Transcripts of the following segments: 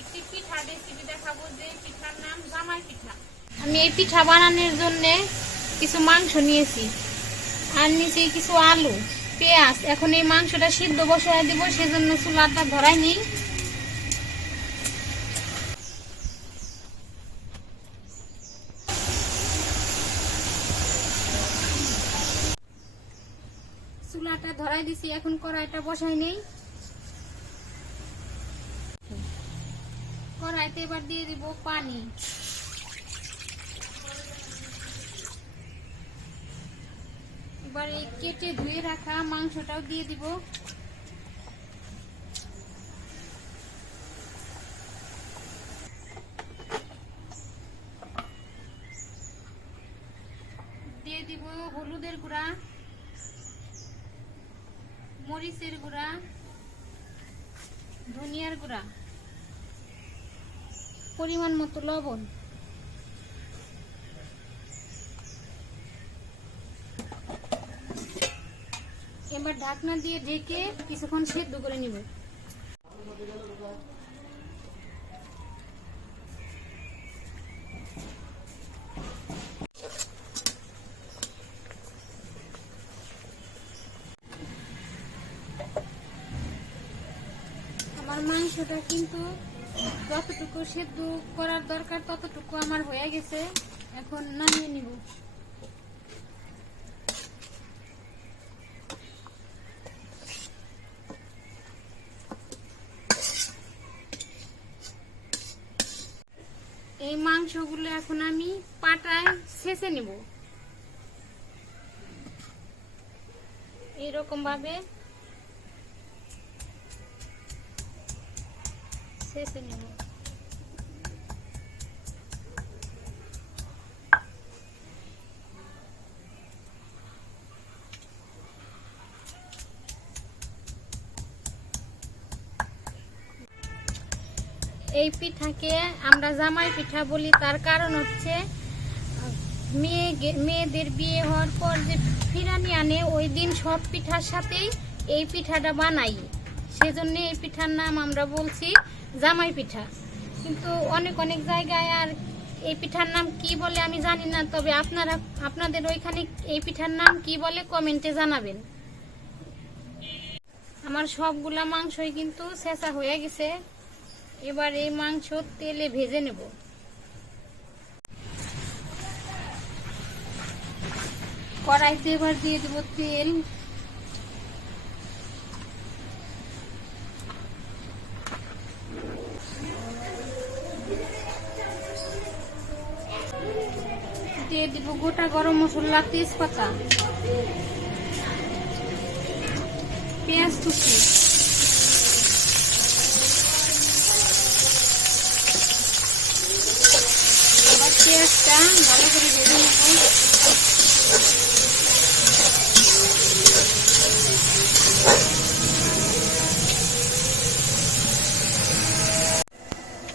একটি পিঠার রেসিপি দেখাবো, যে পিঠার নাম জামাই পিঠা। আমি এই পিঠা বানানোর জন্য কিছু মাংস নিয়েছি আর নিচে কিছু আলু, পেঁয়াজ। এখন এই মাংসটা সিদ্ধ বসায় দিব, সেজন্য চুলাটা ধরাই নেই। চুলাটা ধরাই দিছি, এখন কড়াইটা বসাই নেই। কড়াইতে এবার দিয়ে দিব পানি। এবার এই কেটে ধুয়ে রাখা মাংসটাও দিয়ে দিব। দিয়ে দিব হলুদের গুঁড়া, মরিচের গুঁড়া, ধনিয়ার গুঁড়া, পরিমাণ মতো লবণ। এবার ঢাকনা দিয়ে ঢেকে কিছুক্ষণ সেদ্ধ করে নিব। আমার মাংসটা কিন্তু যতটুকু সেদ্ধ করার দরকার ততটুকু আমার হয়ে গেছে, এখন নামিয়ে নিব। এই মাংসগুলো এখন আমি পাটায় ছেঁচে নেব, এরকম ভাবে ছেঁচে নেব। এই পিঠাকে আমরা জামাই পিঠা বলি, তার কারণ হচ্ছে মেয়েদের বিয়ে হওয়ার পর যে ফিরানি আনে, ওই দিন সব পিঠার সাথেই এই পিঠাটা বানাই, সেজন্য এই পিঠার নাম আমরা বলছি জামাই পিঠা। কিন্তু অনেক অনেক জায়গায় আর এই পিঠার নাম কি বলে আমি জানি না, তবে আপনাদের ওইখানে এই পিঠার নাম কি বলে কমেন্টে জানাবেন। আমার সবগুলা মাংসই কিন্তু ছেঁচা হয়ে গেছে। এবার এই মাংস তেলে ভেজে নেব। কড়াইতে এবার দিয়ে দেব তেল। দিয়ে দিব গোটা গরম মশলা, তেজপাতা, পেঁয়াজ কুচি, পেঁয়াজটা ভালো করে ভেজে নেব।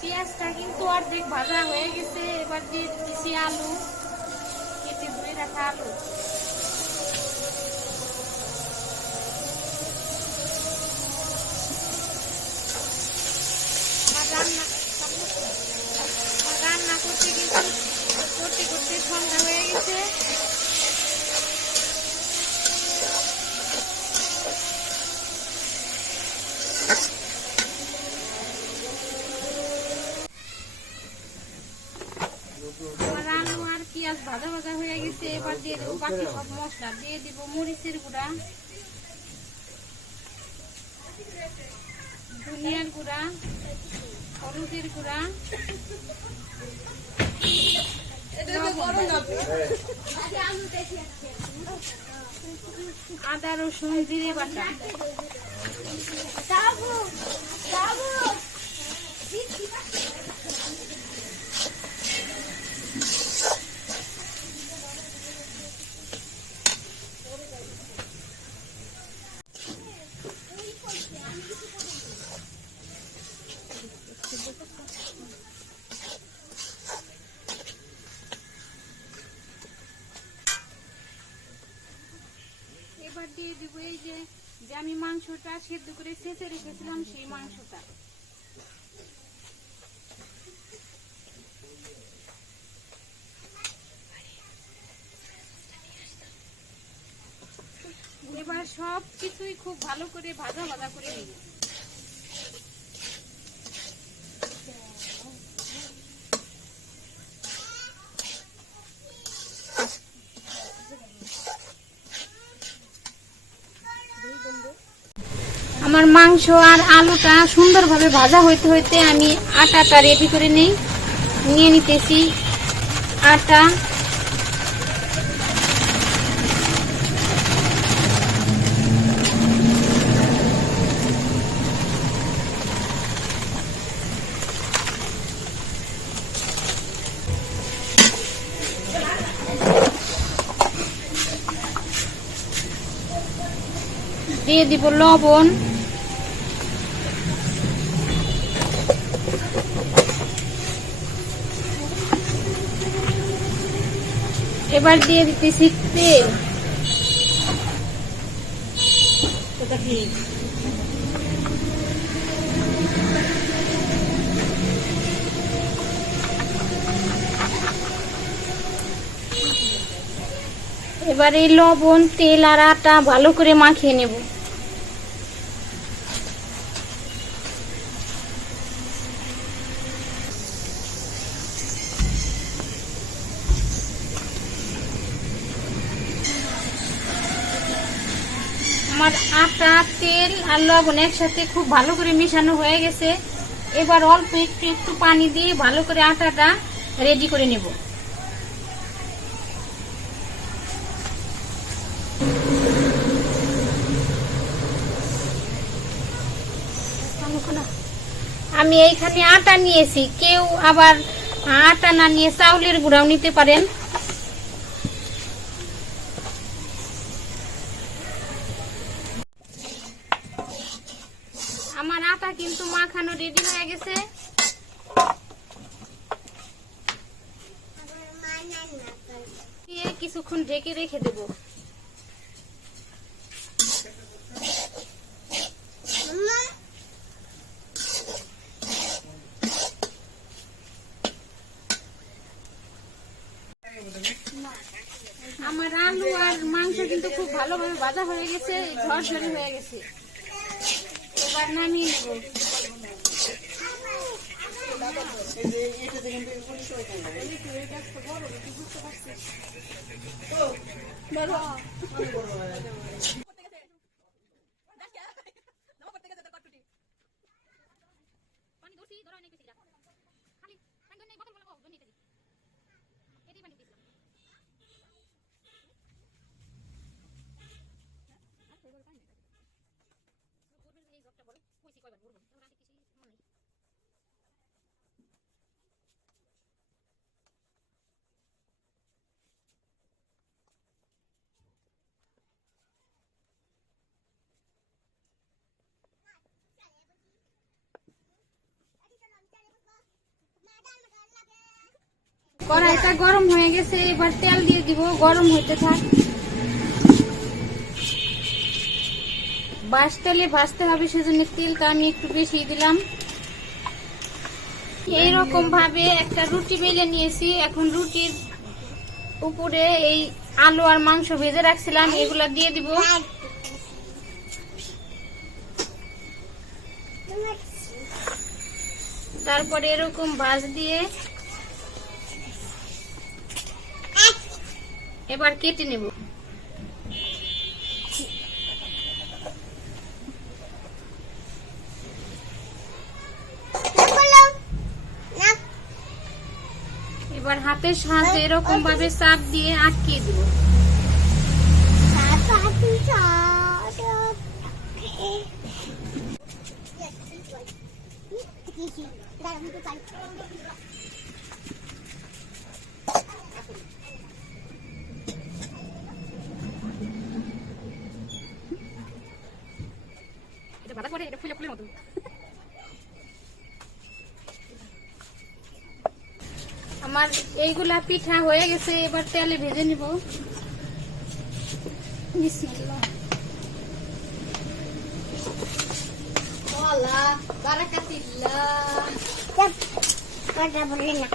পেঁয়াজটা কিন্তু অর্ধেক ভাজা হয়ে গেছে। এবার দিয়ে দিচ্ছি আলু, কেটে ধুয়ে রাখা আলু। রান্না করতে কিন্তু করতে করতে সন্ধ্যা হয়ে গেছে। আলু আর পেঁয়াজ ভাজা ভাজা হয়ে গেছে। এবার দিয়ে দেবো বাকি সব মশলা। দিয়ে দিব মরিচের গুঁড়া, ধনিয়ার গুঁড়া, হলুদের গুঁড়া, আদা রসুন জিরে বাটা। এবার দিয়ে দিব এই যে আমি মাংসটা সেদ্ধ করে ছেঁচে রেখেছিলাম, সেই মাংসটা। এবার সব কিছুই খুব ভালো করে ভাজা ভাজা করে নিব। আমার মাংস আর আলুটা সুন্দরভাবে ভাজা হইতে হইতে আমি আটাটা রেডি করে নিয়ে নিতেছি। আটা দিয়ে দিব লবণ, এবার দিয়ে দিতেছি তেল। এবার এই লবণ, তেল আর আটা ভালো করে মাখিয়ে নেব। আমার আটা, তেল আর লবণ একসাথে খুব ভালো করে মিশানো হয়ে গেছে। এবার অল্প একটু পানি দিয়ে ভালো করে আটাটা রেডি করে নেব। আমি এইখানে আটা নিয়েছি, কেউ আবার আটা না নিয়ে চাউলের গুঁড়াও নিতে পারেন। আমার আটা কিন্তু মাখানো রেডি হয়ে গেছে। কিছুক্ষণ ঢেকে রেখে দেব। আমার আলু আর মাংস কিন্তু খুব ভালোভাবে ভাজা হয়ে গেছে, ঝরঝরে হয়ে গেছে। এবার নামিয়ে নেব। কড়াইটা গরম হয়ে গেছে, এবার তেল দিয়ে দিব। গরম হইতে থাক। তেলে ভাজতে হবে, সেজন্য তেলটা আমি একটু বেশি দিলাম। এইরকম ভাবে একটা রুটি বেলে নিয়েছি। এখন রুটির উপরে এই আলু আর মাংস ভেজে রাখছিলাম এগুলা দিয়ে দিব। তারপরে এরকম ভাজ দিয়ে এবার কেটে নেব। এবার হাতের সাহায্যে এরকম ভাবে চাপ দিয়ে আটকিয়ে দেব। আমার এইগুলা পিঠা হয়ে গেছে, এবার তেলে ভেজে নিব। বিসমিল্লাহ। আল্লাহ বারাকাতিল্লাহ। কথা বলে না,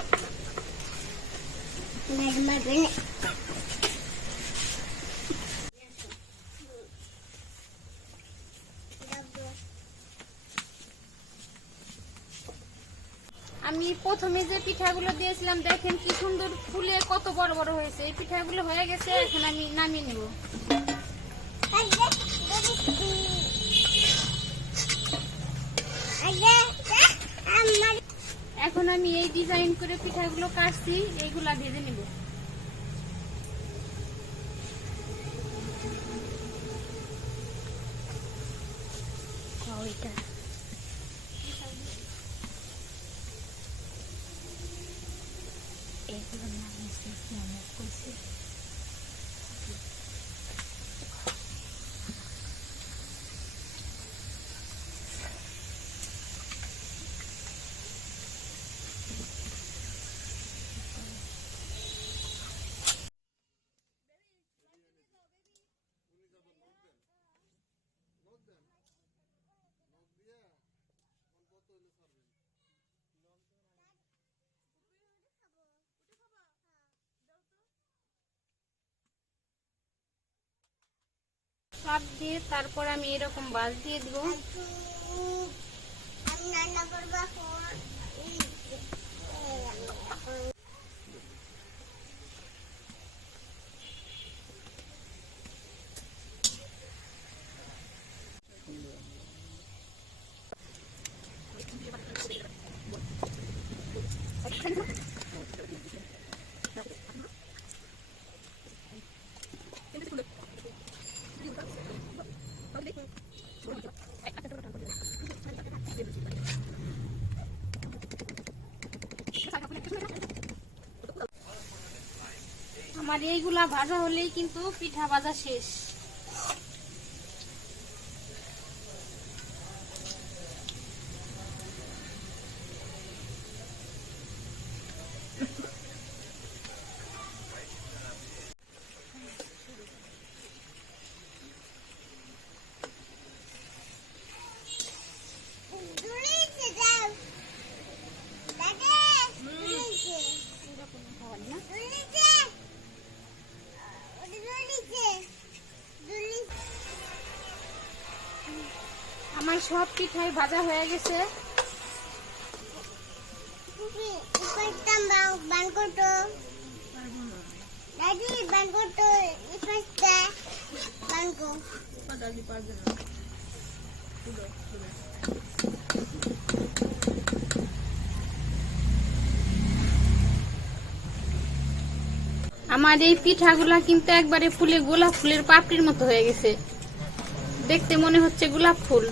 প্রথমে যে পিঠাগুলো দিয়েছিলাম দেখেন কি সুন্দর ফুলে কত বড় বড় হয়েছে। এই পিঠাগুলো হয়ে গেছে, এখন আমি নামিয়ে নেব। এখন আমি এই ডিজাইন করে পিঠাগুলো কাটছি, এইগুলা ভেজে নেব। সব দিয়ে তারপর আমি এরকম বাস দিয়ে দিব। আমার এইগুলা ভাজা হলেই কিন্তু পিঠা ভাজা শেষ। আমার সব পিঠাই ভাজা হয়ে গেছে। আমার এই পিঠাগুলা কিন্তু একবারে ফুলে গোলাপ ফুলের পাপড়ির মতো হয়ে গেছে, দেখতে মনে হচ্ছে গোলাপ ফুল।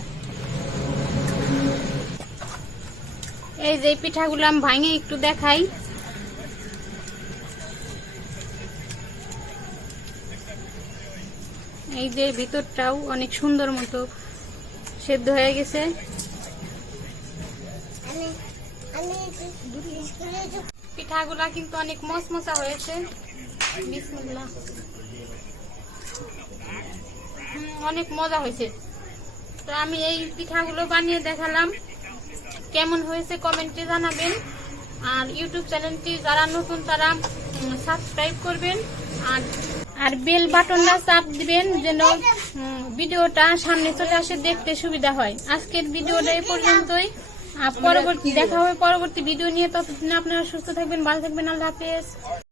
এই যে পিঠাগুলো আমি ভাঙে একটু দেখাই। এই যে ভিতরটাও অনেক সুন্দর মতো সেদ্ধ হয়ে গেছে। পিঠাগুলা কিন্তু অনেক মচমচা হয়েছে। বিসমিল্লাহ। অনেক মজা হয়েছে। তো আমি এই পিঠাগুলো বানিয়ে দেখালাম, কেমন হয়েছে কমেন্টে জানাবেন। আর ইউটিউব চ্যানেলটি যারা নতুন তারা সাবস্ক্রাইব করবেন, আর বেল বাটনটা চাপ দিবেন যেন ভিডিওটা সামনে চলে আসে, দেখতে সুবিধা হয়। আজকের ভিডিওটা এই পর্যন্তই। পরবর্তী দেখা হবে পরবর্তী ভিডিও নিয়ে। ততদিন আপনারা সুস্থ থাকবেন, ভালো থাকবেন। আল্লাহ হাফেজ।